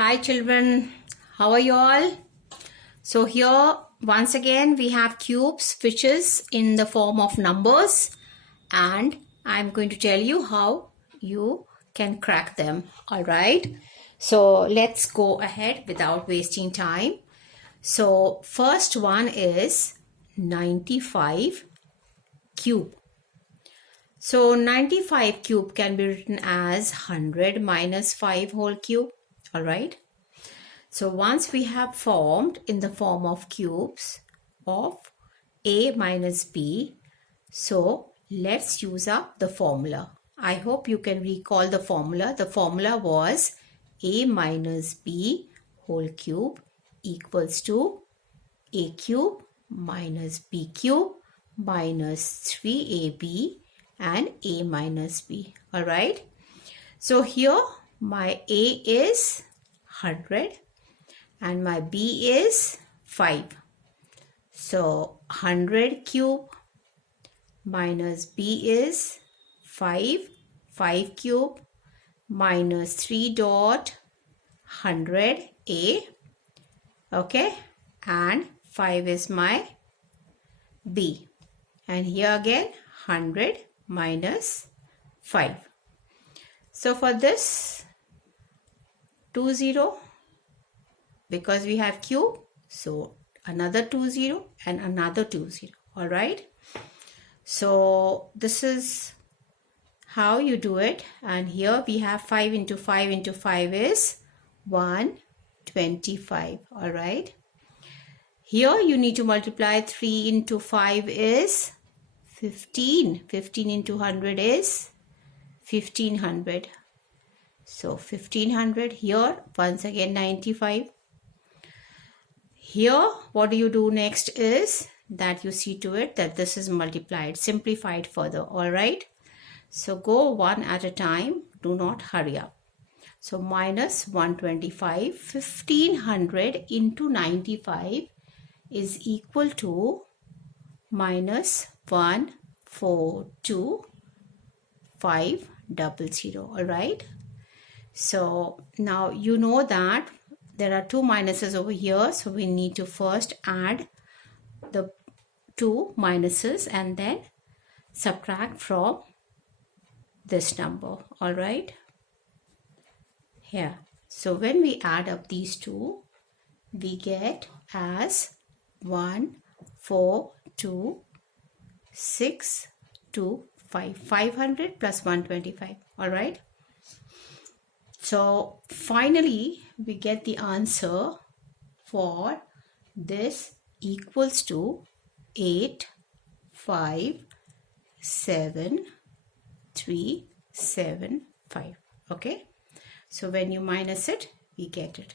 Hi children, how are you all? So here once again we have cubes which is in the form of numbers, and I'm going to tell you how you can crack them. Alright, so let's go ahead without wasting time. So first one is 95 cube. So 95 cube can be written as 100 minus 5 whole cube. Alright. So once we have formed in the form of cubes of a minus b, so let's use up the formula. I hope you can recall the formula. The formula was a minus b whole cube equals to a cube minus b cube minus 3ab and a minus b. Alright. So here my a is 100 and my b is 5. So 100 cube minus b is 5 cube minus 3 dot 100 a, okay, and 5 is my b, and here again 100 minus 5. So for this 20, because we have cube, so another 20 and another 20. All right, so this is how you do it. And here we have 5 into 5 into 5 is 125. All right, here you need to multiply 3 into 5 is 15. 15 into 100 is 1500. So 1500. Here once again 95. Here what do you do next is that you see to it that this is multiplied, simplified further. All right, so go one at a time, do not hurry up. So minus 125, 1500 into 95 is equal to minus 142,500. All right, so now you know that there are two minuses over here, so we need to first add the two minuses and then subtract from this number. All right, here, so when we add up these two, we get as 142,625, 500 plus 125. All right, so finally we get the answer for this equals to 857,375. Okay, so when you minus it, we get it.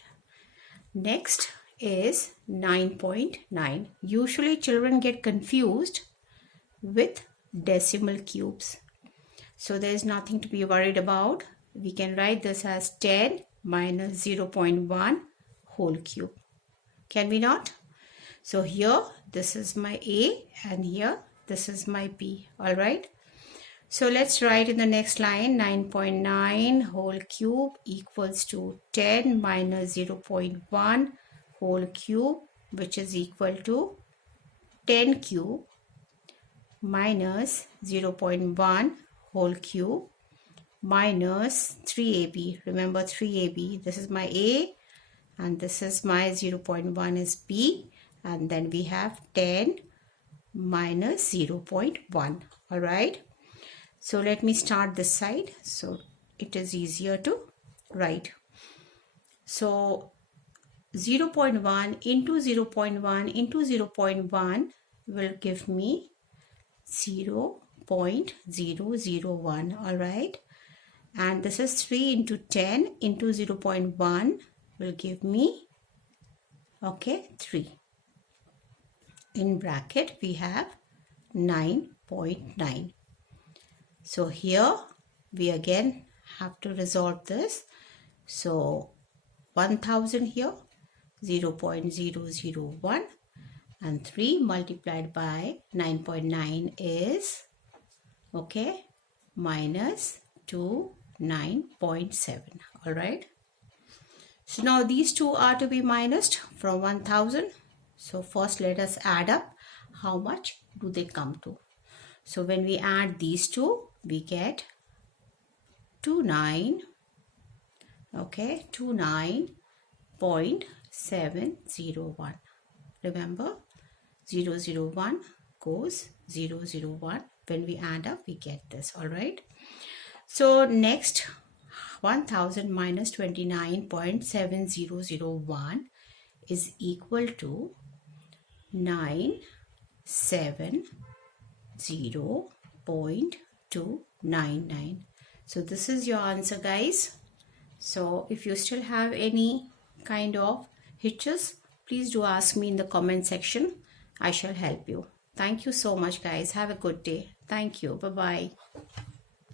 Next is 9.9. Usually children get confused with decimal cubes, so there is nothing to be worried about. We can write this as 10 minus 0.1 whole cube. Can we not? So here this is my a and here this is my b. All right, so let's write in the next line 9.9 whole cube equals to 10 minus 0.1 whole cube, which is equal to 10 cube minus 0.1 whole cube minus 3ab. Remember 3ab, this is my a and this is my 0.1 is b, and then we have 10 minus 0.1. all right, so let me start this side so it is easier to write. So 0.1 into 0.1 into 0.1 will give me 0.001. all right, and this is 3 into 10 into 0.1 will give me, okay, 3. In bracket we have 9.9. So here we again have to resolve this. So 1000 here, 0.001, and 3 multiplied by 9.9 is, okay, minus 29.7. all right, So now these two are to be minused from 1000. So first let us add up how much do they come to. So when we add these two, we get 29, okay, 29.701. Remember, 001 goes 001. When we add up, we get this, all right? So next, 1000 minus 29.7001 is equal to 970.299. So this is your answer, guys. So if you still have any kind of hitches, please do ask me in the comment section. I shall help you. Thank you so much, guys. Have a good day. Thank you. Bye-bye.